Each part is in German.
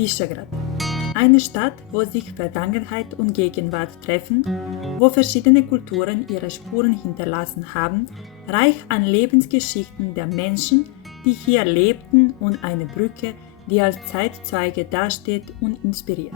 Vyšegrad. Eine Stadt, wo sich Vergangenheit und Gegenwart treffen, wo verschiedene Kulturen ihre Spuren hinterlassen haben, reich an Lebensgeschichten der Menschen, die hier lebten, und eine Brücke, die als Zeitzeuge dasteht und inspiriert.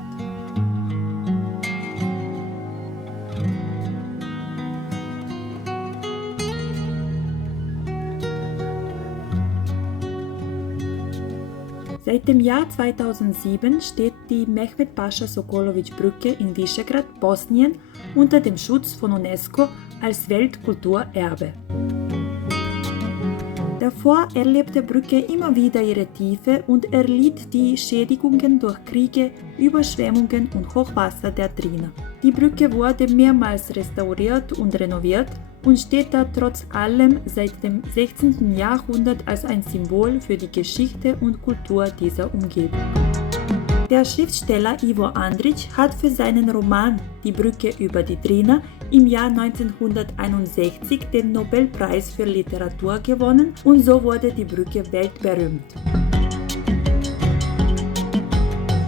Seit dem Jahr 2007 steht die Mehmet Paša Sokolović Brücke in Vyšegrad, Bosnien, unter dem Schutz von UNESCO als Weltkulturerbe. Davor erlebte Brücke immer wieder ihre Tiefe und erlitt die Schädigungen durch Kriege, Überschwemmungen und Hochwasser der Drina. Die Brücke wurde mehrmals restauriert und renoviert und steht da trotz allem seit dem 16. Jahrhundert als ein Symbol für die Geschichte und Kultur dieser Umgebung. Der Schriftsteller Ivo Andrić hat für seinen Roman Die Brücke über die Drina im Jahr 1961 den Nobelpreis für Literatur gewonnen und so wurde die Brücke weltberühmt.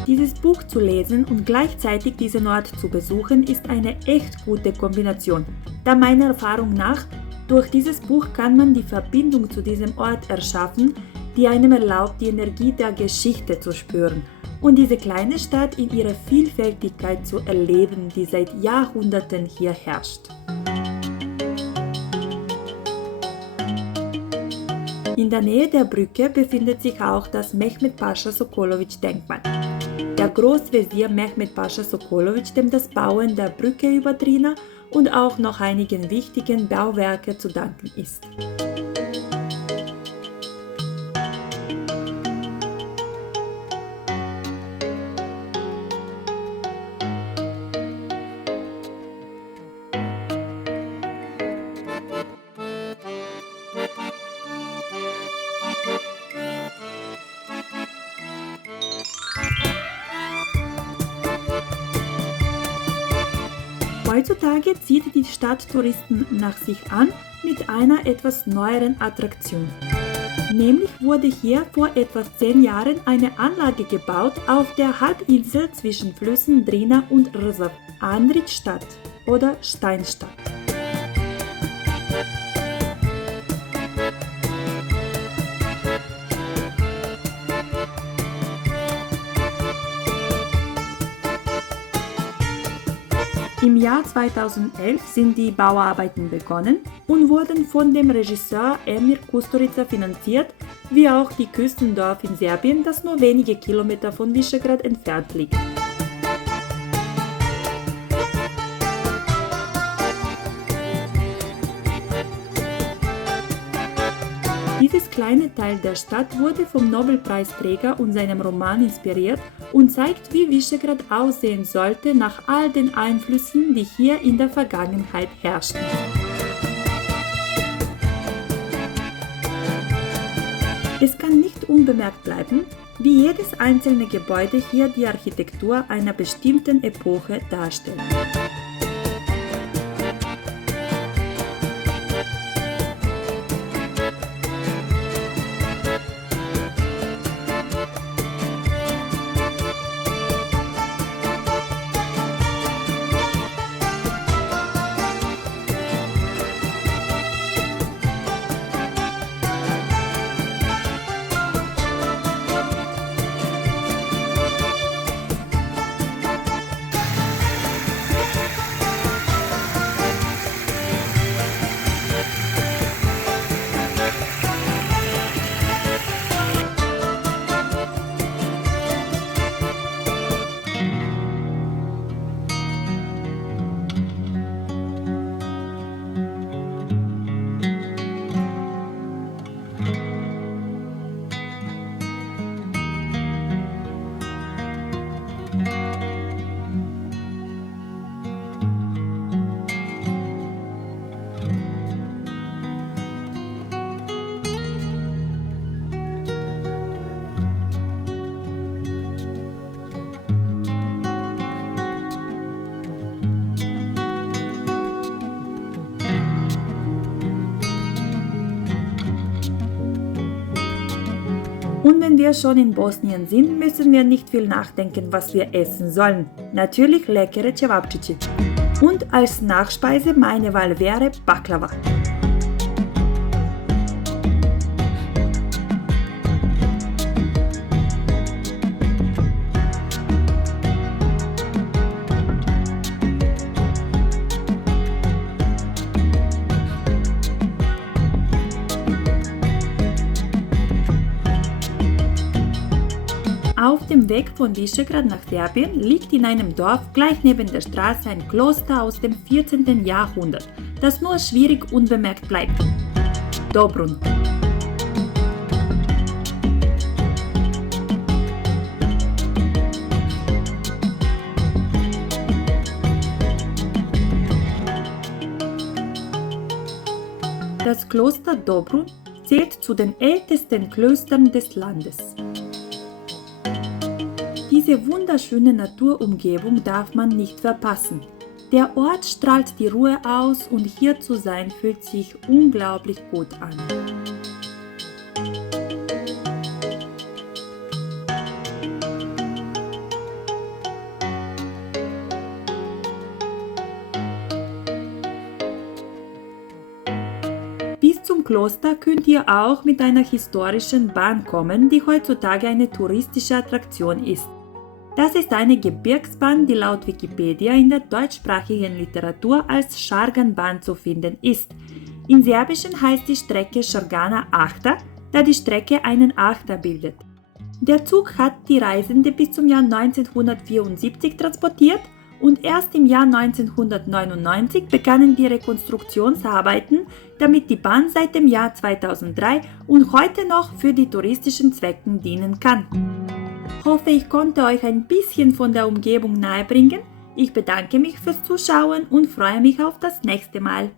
Dieses Buch zu lesen und gleichzeitig diesen Ort zu besuchen, ist eine echt gute Kombination, da meiner Erfahrung nach durch dieses Buch kann man die Verbindung zu diesem Ort erschaffen, die einem erlaubt, die Energie der Geschichte zu spüren und diese kleine Stadt in ihrer Vielfältigkeit zu erleben, die seit Jahrhunderten hier herrscht. In der Nähe der Brücke befindet sich auch das Mehmet Paša Sokolović Denkmal. Der Großvezier Mehmet Paša Sokolović, dem das Bauen der Brücke über Drina und auch noch einigen wichtigen Bauwerke zu danken ist. Heutzutage zieht die Stadt Touristen nach sich an mit einer etwas neueren Attraktion. Nämlich wurde hier vor etwa 10 Jahren eine Anlage gebaut auf der Halbinsel zwischen Flüssen Drina und Rsav, Andrićstadt oder Steinstadt. Im Jahr 2011 sind die Bauarbeiten begonnen und wurden von dem Regisseur Emir Kusturica finanziert, wie auch die Küstendorf in Serbien, das nur wenige Kilometer von Vyšegrad entfernt liegt. Dieses kleine Teil der Stadt wurde vom Nobelpreisträger und seinem Roman inspiriert und zeigt, wie Vyšegrad aussehen sollte nach all den Einflüssen, die hier in der Vergangenheit herrschten. Es kann nicht unbemerkt bleiben, wie jedes einzelne Gebäude hier die Architektur einer bestimmten Epoche darstellt. Und wenn wir schon in Bosnien sind, müssen wir nicht viel nachdenken, was wir essen sollen. Natürlich leckere Cevapcici. Und als Nachspeise meine Wahl wäre Baklava. Auf dem Weg von Visegrad nach Serbien liegt in einem Dorf gleich neben der Straße ein Kloster aus dem 14. Jahrhundert, das nur schwierig unbemerkt bleibt. Dobrun. Das Kloster Dobrun zählt zu den ältesten Klöstern des Landes. Diese wunderschöne Naturumgebung darf man nicht verpassen. Der Ort strahlt die Ruhe aus und hier zu sein fühlt sich unglaublich gut an. Bis zum Kloster könnt ihr auch mit einer historischen Bahn kommen, die heutzutage eine touristische Attraktion ist. Das ist eine Gebirgsbahn, die laut Wikipedia in der deutschsprachigen Literatur als Sharganbahn zu finden ist. In Serbischen heißt die Strecke Shargana Achter, da die Strecke einen Achter bildet. Der Zug hat die Reisende bis zum Jahr 1974 transportiert und erst im Jahr 1999 begannen die Rekonstruktionsarbeiten, damit die Bahn seit dem Jahr 2003 und heute noch für die touristischen Zwecken dienen kann. Hoffe, ich konnte euch ein bisschen von der Umgebung nahebringen. Ich bedanke mich fürs Zuschauen und freue mich auf das nächste Mal.